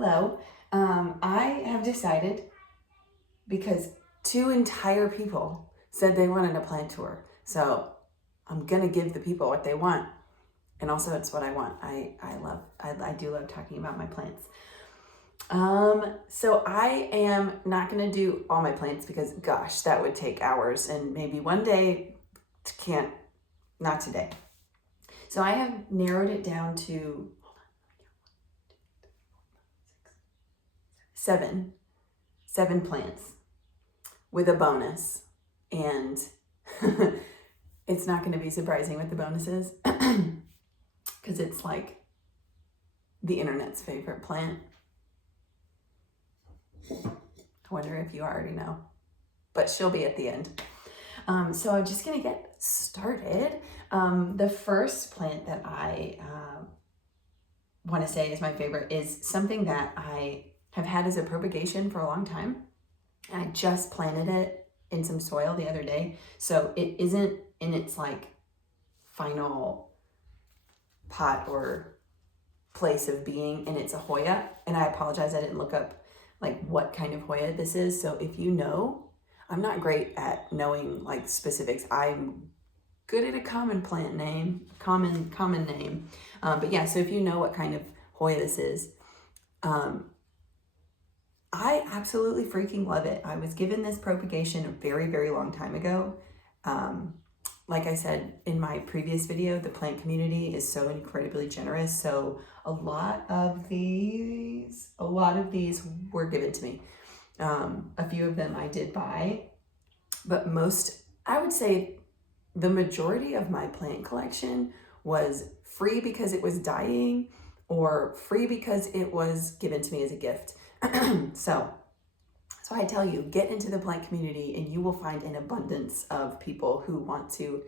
Hello. I have decided, because two entire people said they wanted a plant tour. So I'm going to give the people what they want. And also it's what I want. I do love talking about my plants. So I am not going to do all my plants because gosh, that would take hours and maybe one day not today. So I have narrowed it down to seven plants with a bonus. And it's not going to be surprising what the bonus is because it's like the internet's favorite plant. I wonder if you already know, but she'll be at the end. So I'm just going to get started. The first plant that I want to say is my favorite is something that I have had as a propagation for a long time. And I just planted it in some soil the other day. So it isn't in its like final pot or place of being, and it's a Hoya. And I apologize, I didn't look up like what kind of Hoya this is. So if you know, I'm not great at knowing like specifics. I'm good at a common plant name, common name. But yeah, so if you know what kind of Hoya this is, I absolutely freaking love it. I was given this propagation a very, very long time ago. Like I said in my previous video, the plant community is so incredibly generous. So a lot of these were given to me. A few of them I did buy, but most, I would say the majority of my plant collection was free because it was dying or free because it was given to me as a gift. So I tell you, get into the plant community and you will find an abundance of people who want to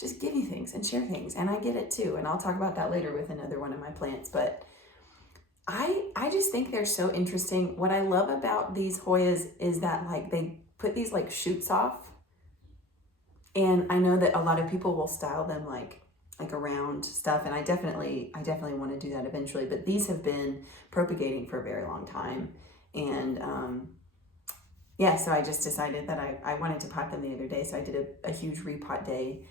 just give you things and share things. And I get it too. And I'll talk about that later with another one of my plants. But I just think they're so interesting. What I love about these Hoyas is that like they put these like shoots off. And I know that a lot of people will style them like around stuff. And I definitely want to do that eventually. But these have been propagating for a very long time. And yeah, so I just decided that I wanted to pot them the other day. So I did a huge repot day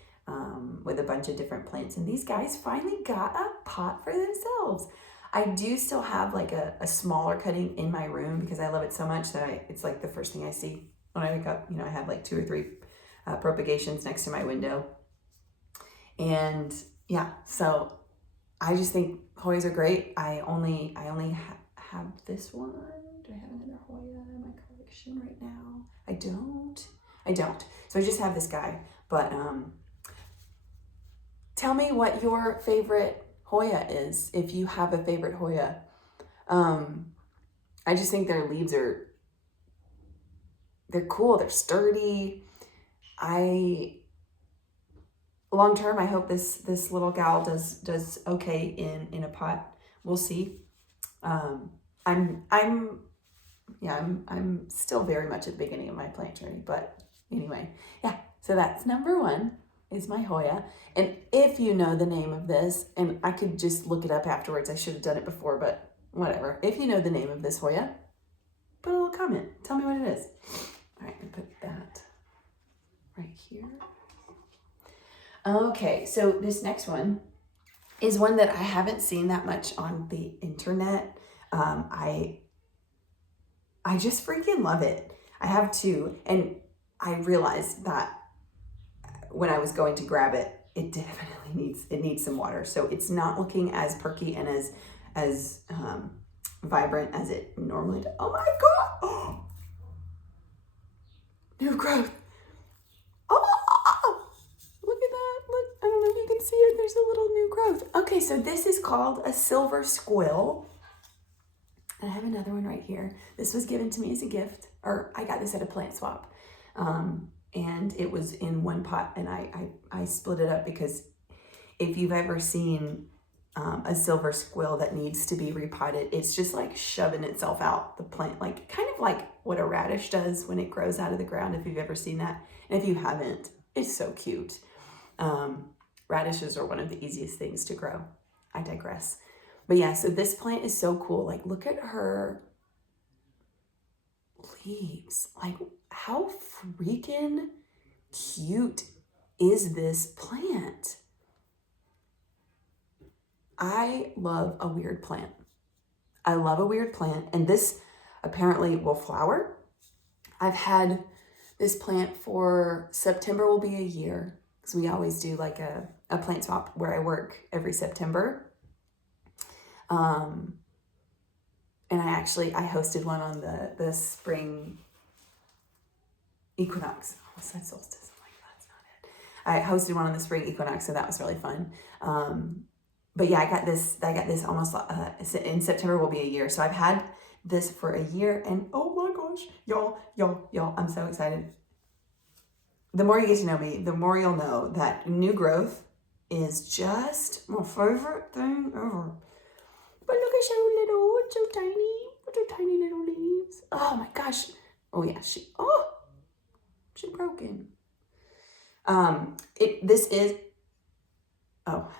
with a bunch of different plants. And these guys finally got a pot for themselves. I do still have like a smaller cutting in my room because I love it so much that it's like the first thing I see when I wake up. You know, I have like 2 or 3 propagations next to my window. And yeah, so I just think Hoyas are great. I only have this one. Do I have another Hoya in my collection right now? I don't. So I just have this guy. But tell me what your favorite Hoya is, if you have a favorite Hoya. I just think their leaves they're cool. They're sturdy. Long term, I hope this little gal does okay in a pot. We'll see. I'm still very much at the beginning of my plant journey, but anyway, yeah. So that's number 1 is my Hoya. And if you know the name of this, and I could just look it up afterwards, I should have done it before, but whatever. If you know the name of this Hoya, put a little comment. Tell me what it is. All right, I'm gonna put that right here. Okay, so this next one is one that I haven't seen that much on the internet. I just freaking love it. I have 2, and I realized that when I was going to grab it, it definitely needs some water. So it's not looking as perky and as vibrant as it normally does. Oh my God! Oh, new growth. Oh, look at that. Look, I don't know if you can see it. There's a little new growth. Okay, so this is called a silver squill. I have another one right here. This was given to me as a gift, or I got this at a plant swap. And it was in one pot, and I split it up because if you've ever seen a silver squill that needs to be repotted, it's just like shoving itself out the plant, like kind of like what a radish does when it grows out of the ground, if you've ever seen that. And if you haven't, it's so cute. Radishes are one of the easiest things to grow. I digress. But yeah, so this plant is so cool. Like, look at her leaves. Like, how freaking cute is this plant? I love a weird plant. I love a weird plant, and this apparently will flower. I've had this plant for September will be a year, because we always do like a plant swap where I work every September. And I hosted one on the spring equinox. I said solstice. I'm like, that's not it. I hosted one on the spring equinox, so that was really fun. But yeah, I got this almost in September will be a year. So I've had this for a year, and oh my gosh, y'all, I'm so excited. The more you get to know me, the more you'll know that new growth is just my favorite thing ever. But look at so little, it's so tiny little leaves. Oh my gosh. Oh yeah, she broken. I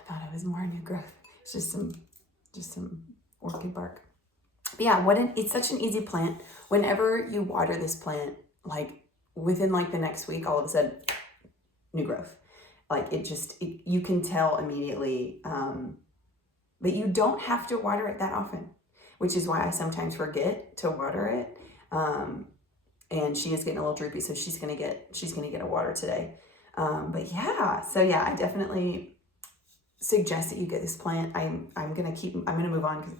thought it was more new growth. It's just some orchid bark. But yeah, it's such an easy plant. Whenever you water this plant, like within like the next week, all of a sudden, new growth. Like you can tell immediately. But you don't have to water it that often, which is why I sometimes forget to water it. And she is getting a little droopy, so she's gonna get a water today. But yeah, so yeah, I definitely suggest that you get this plant. I'm gonna move on, because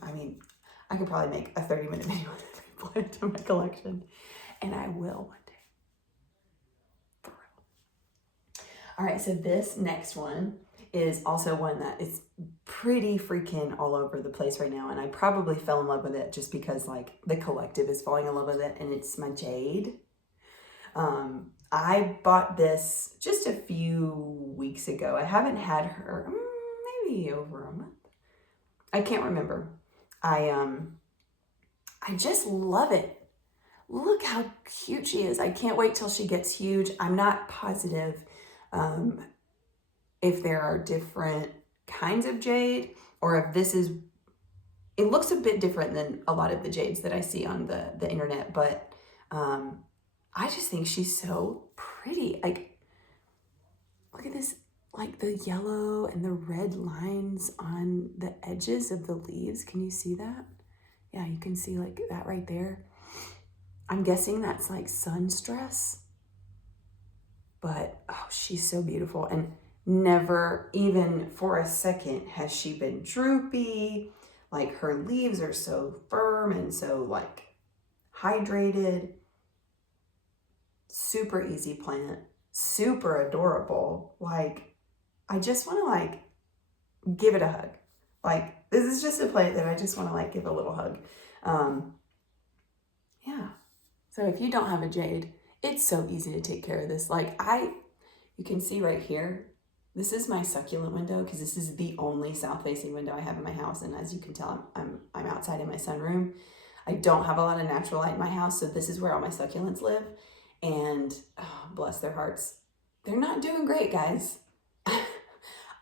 I could probably make a 30-minute video on every plant in my collection, and I will one day. For real. All right, so this next one is also one that is pretty freaking all over the place right now, and I probably fell in love with it just because like the collective is falling in love with it, and it's my jade. I bought this just a few weeks ago. I haven't had her maybe over a month. I can't remember. I just love it. Look how cute she is. I can't wait till she gets huge. I'm not positive if there are different kinds of jade, or if it looks a bit different than a lot of the jades that I see on the internet, but I just think she's so pretty. Like, look at this, like the yellow and the red lines on the edges of the leaves. Can you see that? Yeah, you can see like that right there. I'm guessing that's like sun stress, but oh, she's so beautiful. And never even for a second has she been droopy. Like, her leaves are so firm and so like hydrated. Super easy plant, super adorable. Like, I just want to like give it a hug. Like, this is just a plant that I just want to like give a little hug. Yeah. So if you don't have a jade, it's so easy to take care of this. Like, you can see right here, this is my succulent window, because this is the only south-facing window I have in my house. And as you can tell, I'm outside in my sunroom. I don't have a lot of natural light in my house, so this is where all my succulents live. And oh, bless their hearts, they're not doing great, guys.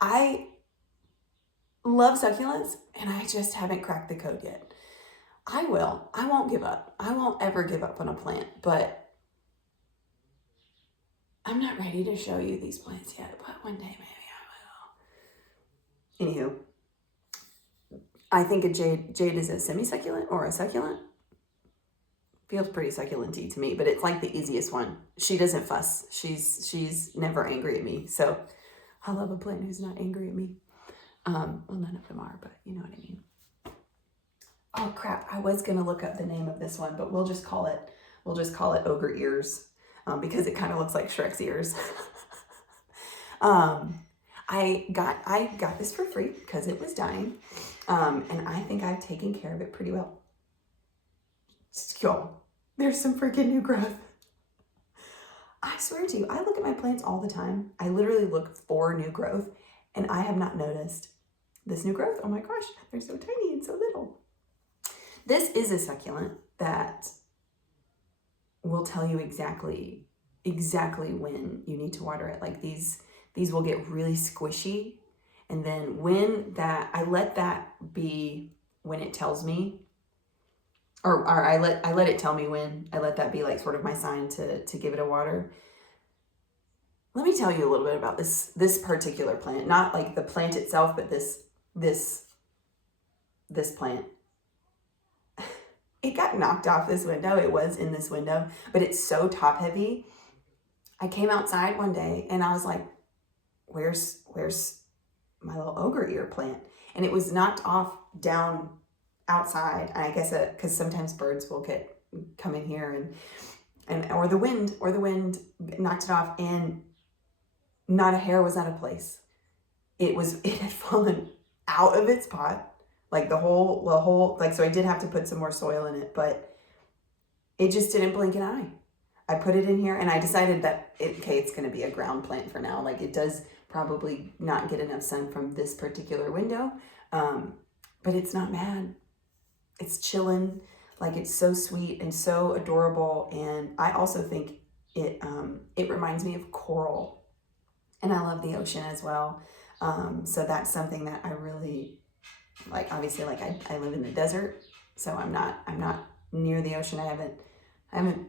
I love succulents, and I just haven't cracked the code yet. I will. I won't give up. I won't ever give up on a plant, but I'm not ready to show you these plants yet, but one day maybe I will. Anywho, I think a jade is a semi-succulent or a succulent. Feels pretty succulent-y to me, but it's like the easiest one. She doesn't fuss. She's never angry at me. So I love a plant who's not angry at me. Well, none of them are, but you know what I mean. Oh crap, I was gonna look up the name of this one, but we'll just call it Ogre Ears, because it kind of looks like Shrek's ears. I got this for free because it was dying, and I think I've taken care of it pretty well. Y'all, there's some freaking new growth. I swear to you, I look at my plants all the time. I literally look for new growth, and I have not noticed this new growth. Oh my gosh, they're so tiny and so little. This is a succulent that will tell you exactly when you need to water it. Like, these will get really squishy, and then when I let that be when it tells me, or I let it tell me when. I let that be like sort of my sign to give it a water. Let me tell you a little bit about this particular plant, not like the plant itself, but this plant. It got knocked off this window. It was in this window, but it's so top heavy. I came outside one day and I was like, where's my little ogre ear plant? And it was knocked off down outside. And I guess because sometimes birds will come in here and or the wind knocked it off, and not a hair was out of place. It had fallen out of its pot, like the whole, like, so I did have to put some more soil in it, but it just didn't blink an eye. I put it in here and I decided that it's going to be a ground plant for now. Like, it does probably not get enough sun from this particular window, but it's not mad. It's chilling. Like, it's so sweet and so adorable. And I also think it reminds me of coral, and I love the ocean as well. So that's something that I really like. Obviously, like I live in the desert, so I'm not near the ocean. I haven't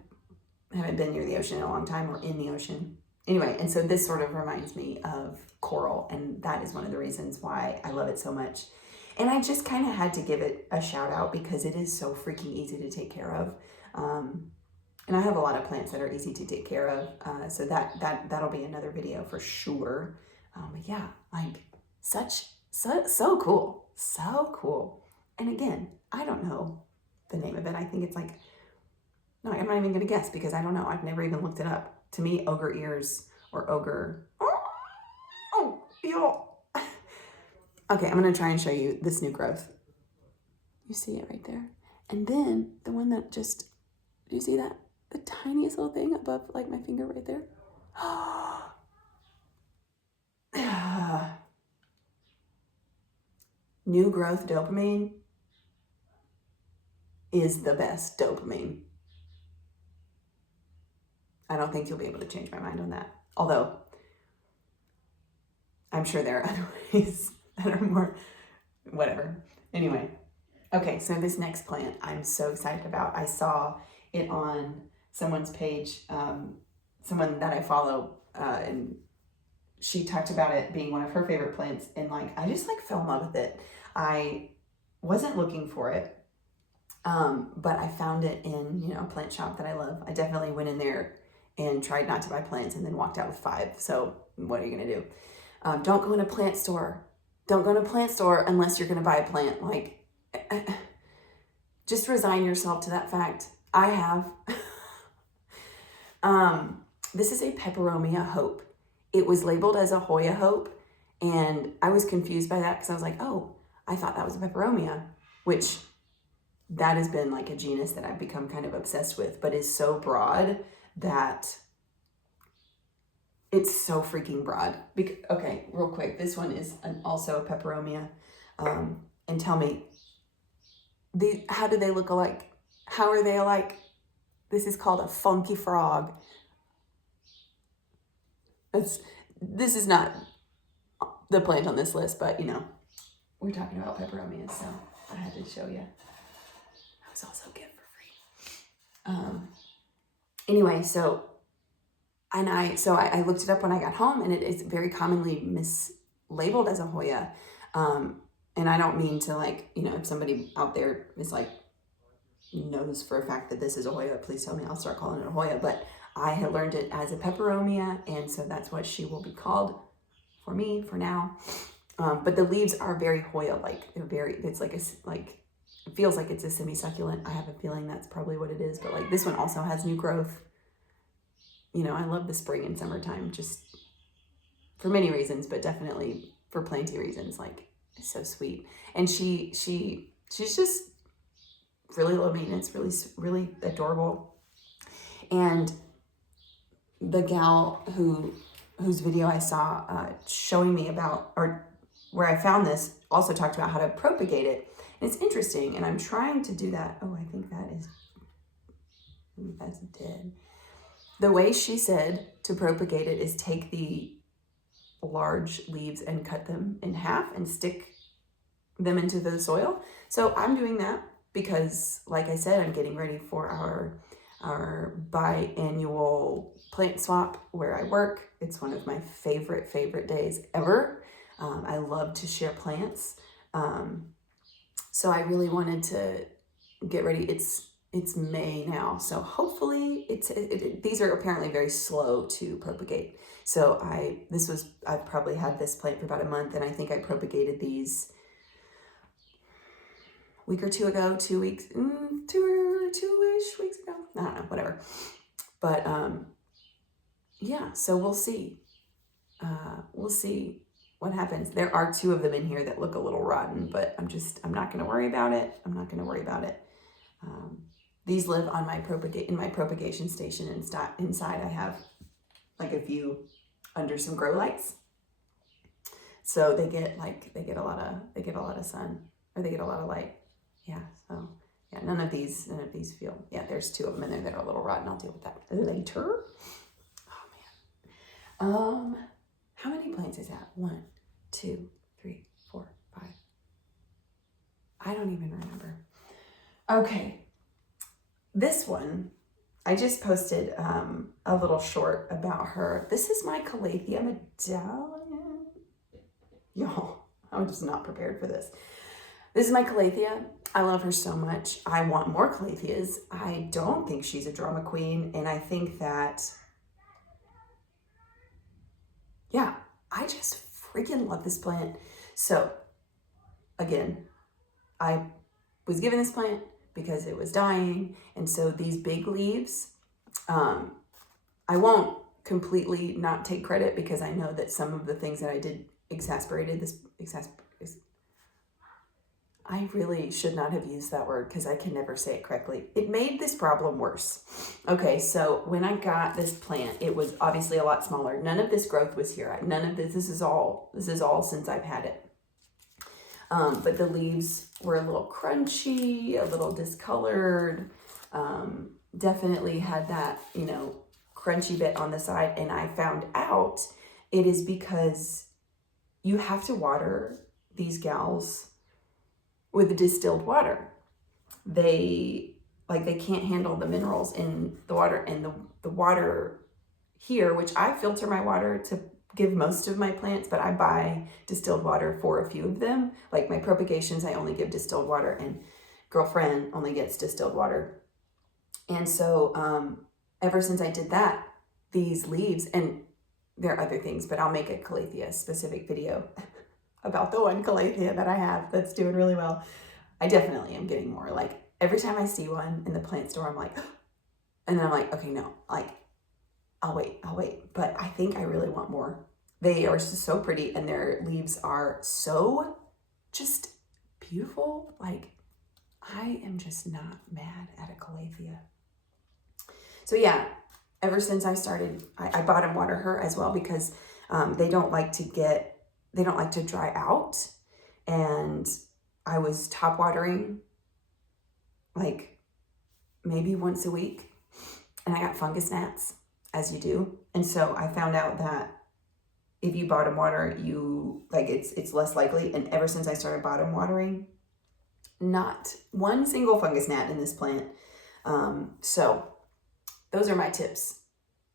been near the ocean in a long time, or in the ocean. Anyway, and so this sort of reminds me of coral, and that is one of the reasons why I love it so much. And I just kind of had to give it a shout out because it is so freaking easy to take care of. And I have a lot of plants that are easy to take care of. So that'll be another video for sure. But yeah, like so cool. So cool. And again, I don't know the name of it. I think it's like, no, I'm not even going to guess because I don't know. I've never even looked it up. To me, ogre ears or ogre. Oh, yo. Okay, I'm going to try and show you this new growth. You see it right there. And then the one that just, do you see that? The tiniest little thing above like my finger right there. New growth dopamine is the best dopamine. I don't think you'll be able to change my mind on that. Although, I'm sure there are other ways that are more, whatever. Anyway, okay, so this next plant I'm so excited about. I saw it on someone's page, someone that I follow, and she talked about it being one of her favorite plants, and like, I just like fell in love with it. I wasn't looking for it, but I found it in, a plant shop that I love. I definitely went in there and tried not to buy plants and then walked out with 5. So what are you gonna do? Don't go in a plant store. Don't go in a plant store unless you're gonna buy a plant. Like, just resign yourself to that fact. I have. This is a Peperomia Hope. It was labeled as a Hoya Hope, and I was confused by that because I was like, oh, I thought that was a Peperomia, which that has been like a genus that I've become kind of obsessed with, but is so broad that it's so freaking broad. Okay, real quick, this one is also a Peperomia. And tell me, how do they look alike? How are they alike? This is called a funky frog. This is not the plant on this list, but we're talking about Peperomias, so I had to show you. I was also given for free. Anyway, so I looked it up when I got home, and it is very commonly mislabeled as a Hoya. And I don't mean to if somebody out there is like, knows for a fact that this is a Hoya, please tell me, I'll start calling it a Hoya. But I had learned it as a Peperomia, and so that's what she will be called for me for now. But the leaves are very Hoya-like. It feels like it's a semi-succulent. I have a feeling that's probably what it is. But like this one also has new growth. I love the spring and summertime, just for many reasons, but definitely for planty reasons. Like, it's so sweet. And she's just really low maintenance, really, really adorable. And the gal whose video I saw showing me about, or where I found this, also talked about how to propagate it. And it's interesting, and I'm trying to do that. Oh, I think that's dead. The way she said to propagate it is take the large leaves and cut them in half and stick them into the soil. So I'm doing that because, like I said, I'm getting ready for our biannual plant swap where I work. It's one of my favorite days ever. I love to share plants. So I really wanted to get ready. It's May now, so hopefully these are apparently very slow to propagate. So I've probably had this plant for about a month, and I think I propagated these a week or two ago, 2 weeks, two-ish weeks ago. I don't know, whatever. But yeah, so we'll see. We'll see what happens. There are 2 of them in here that look a little rotten, but I'm not going to worry about it. I'm not going to worry about it. These live on in my propagation station, and inside I have like a view under some grow lights. So they get a lot of sun, or they get a lot of light. Yeah. So yeah, none of these feel, yeah, there's 2 of them in there that are a little rotten. I'll deal with that later. Oh man. How many plants is that? 1, 2, 3, 4, 5. I don't even remember. Okay. This one, I just posted a little short about her. This is my Calathea medallion. Y'all, I was just not prepared for this. This is my Calathea. I love her so much. I want more Calatheas. I don't think she's a drama queen, and I think that, yeah, I just freaking love this plant. So, again, I was given this plant because it was dying, and so these big leaves, I won't completely not take credit because I know that some of the things that I did exacerbated this. I really should not have used that word because I can never say it correctly. It made this problem worse. Okay, so when I got this plant, it was obviously a lot smaller. None of this growth was here. None of this is all since I've had it. But the leaves were a little crunchy, a little discolored, definitely had that, crunchy bit on the side. And I found out it is because you have to water these gals with the distilled water. They can't handle the minerals in the water, and the water here, which I filter my water to give most of my plants, but I buy distilled water for a few of them. Like my propagations, I only give distilled water, and Girlfriend only gets distilled water. And so ever since I did that, these leaves, and there are other things, but I'll make a Calathea specific video about the one Calathea that I have that's doing really well. I definitely am getting more. Like every time I see one in the plant store, I'm like, and then I'm like, okay, no, like I'll wait. But I think I really want more. They are just so pretty, and their leaves are so just beautiful. Like I am just not mad at a Calathea. So yeah, ever since I started, I bottom water her as well because they don't like to dry out. And I was top watering like maybe once a week, and I got fungus gnats, as you do. And so I found out that if you bottom water, it's less likely. And ever since I started bottom watering, not one single fungus gnat in this plant. So those are my tips,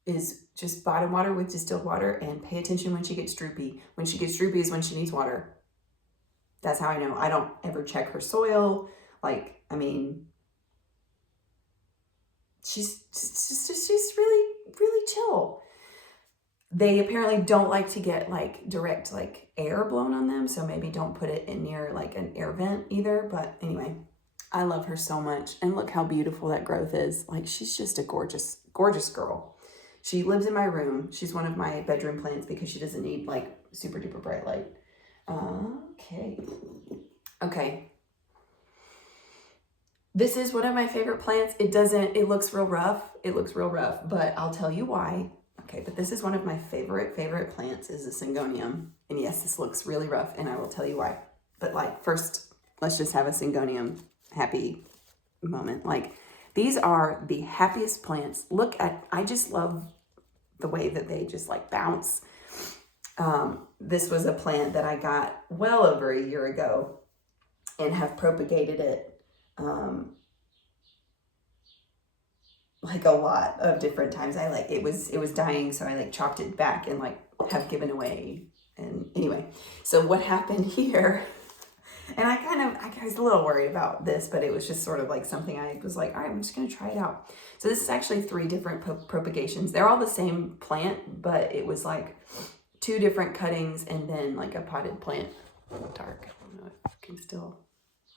is just bottom water with distilled water and pay attention when she gets droopy. When she gets droopy is when she needs water. That's how I know. I don't ever check her soil. She's really, really chill. They apparently don't like to get like direct like air blown on them. So maybe don't put it in near like an air vent either. But anyway, I love her so much. And look how beautiful that growth is. Like she's just a gorgeous, gorgeous girl. She lives in my room. She's one of my bedroom plants because she doesn't need like super duper bright light. Okay. This is one of my favorite plants. It looks real rough. But I'll tell you why. Okay, but this is one of my favorite plants is a Syngonium. And yes, this looks really rough, and I will tell you why. But like first, let's just have a Syngonium happy moment. Like these are the happiest plants. I just love the way that they just like bounce. This was a plant that I got well over a year ago. and have propagated it like a lot of different times. It was dying, so I chopped it back and have given away. And anyway, so what happened here, and I was a little worried about this, but it was just sort of something I was all right, I'm just going to try it out. So this is actually 3 different propagations. They're all the same plant, but it was 2 different cuttings and then a potted plant. Dark. I don't know if I can still,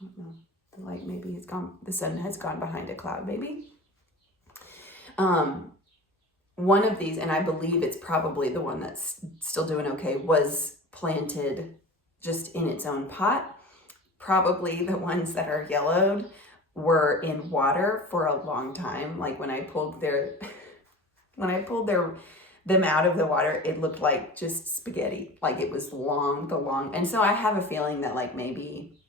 I don't know. The light maybe has gone, the sun has gone behind a cloud maybe. One of these, and I believe it's probably the one that's still doing okay, was planted just in its own pot. Probably the ones that are yellowed were in water for a long time. When I pulled them out of the water, it looked like just spaghetti. It was long. And so I have a feeling that maybe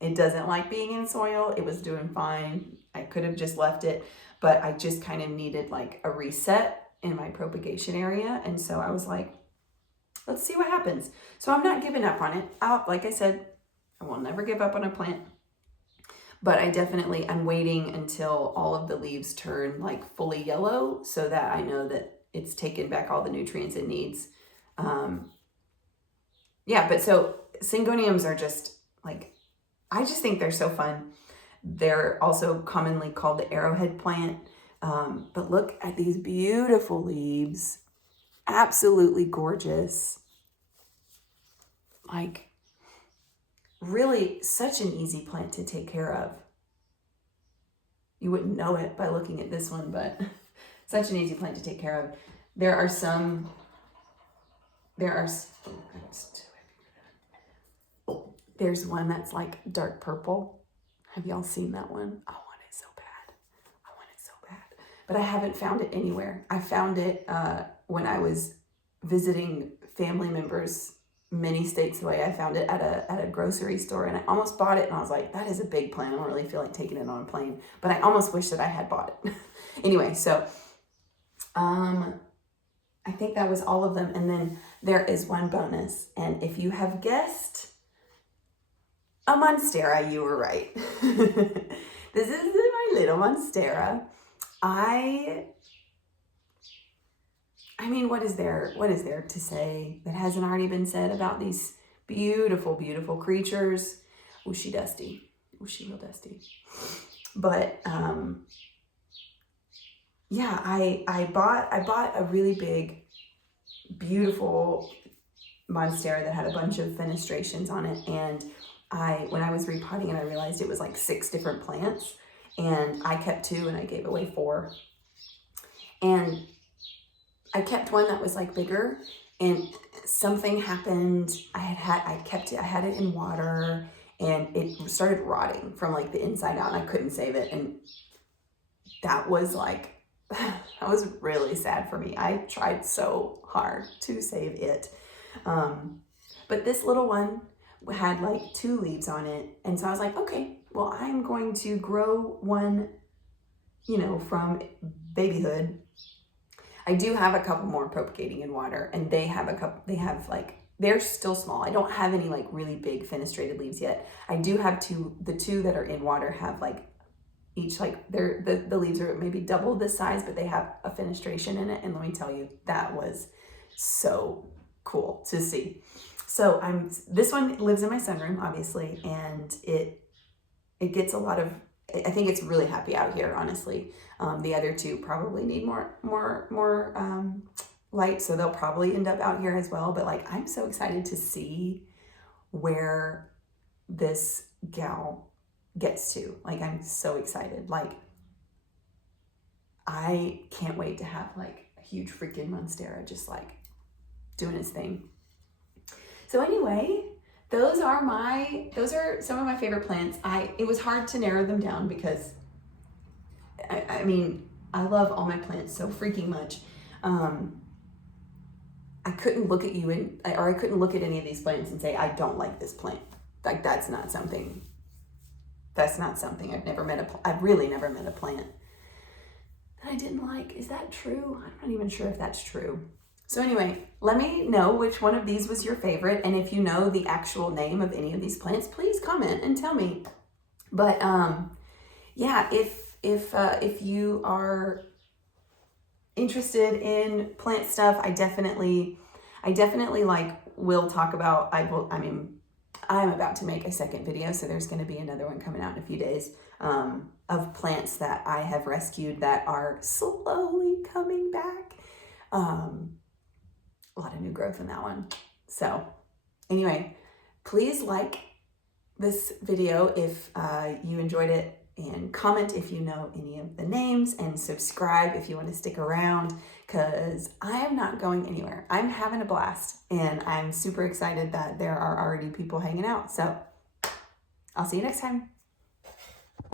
it doesn't like being in soil. It was doing fine. I could have just left it, but I just kind of needed a reset in my propagation area. And so I was let's see what happens. So I'm not giving up on it. Like I said, I will never give up on a plant, but I'm waiting until all of the leaves turn fully yellow so that I know that it's taken back all the nutrients it needs. But so Syngoniums are just I just think they're so fun. They're also commonly called the arrowhead plant. But look at these beautiful leaves. Absolutely gorgeous. Really such an easy plant to take care of. You wouldn't know it by looking at this one, but such an easy plant to take care of. There's one that's dark purple. Have y'all seen that one? I want it so bad. But I haven't found it anywhere. I found it when I was visiting family members many states away. I found it at a grocery store, and I almost bought it, and I was that is a big plant. I don't really feel like taking it on a plane, but I almost wish that I had bought it. Anyway, so I think that was all of them. And then there is one bonus, and if you have guessed a Monstera, you were right. This is my little Monstera. I mean, what is there to say that hasn't already been said about these beautiful, beautiful creatures? Was she dusty? Was she real dusty? But I bought a really big, beautiful Monstera that had a bunch of fenestrations on it, and when I was repotting it, I realized it was 6 different plants, and I kept 2 and I gave away 4. And I kept one that was bigger, and something happened. I had it in water, and it started rotting from the inside out, and I couldn't save it. And that was that was really sad for me. I tried so hard to save it. But this little one had 2 leaves on it. And so I was okay, well, I'm going to grow one, from babyhood. I do have a couple more propagating in water, and they're still small. I don't have any really big fenestrated leaves yet. I do have the 2 that are in water have each the leaves are maybe double this size, but they have a fenestration in it. And let me tell you, that was so cool to see. So this one lives in my sunroom, obviously, and it gets a lot of, I think it's really happy out here, honestly. The other 2 probably need more light, so they'll probably end up out here as well. But I'm so excited to see where this gal gets to. I'm so excited. I can't wait to have a huge freaking Monstera just doing its thing. So anyway, those are some of my favorite plants. It was hard to narrow them down because I mean, I love all my plants so freaking much. I couldn't look at you or I couldn't look at any of these plants and say, I don't like this plant. That's not something I've really never met a plant that I didn't like. Is that true? I'm not even sure if that's true. So anyway, let me know which one of these was your favorite, and if you know the actual name of any of these plants, please comment and tell me. But yeah, if you are interested in plant stuff, I definitely like will talk about. I'm about to make a second video, so there's going to be another one coming out in a few days of plants that I have rescued that are slowly coming back. A lot of new growth in that one. So anyway, please like this video if you enjoyed it, and comment if you know any of the names, and subscribe if you want to stick around, because I am not going anywhere. I'm having a blast, and I'm super excited that there are already people hanging out. So I'll see you next time.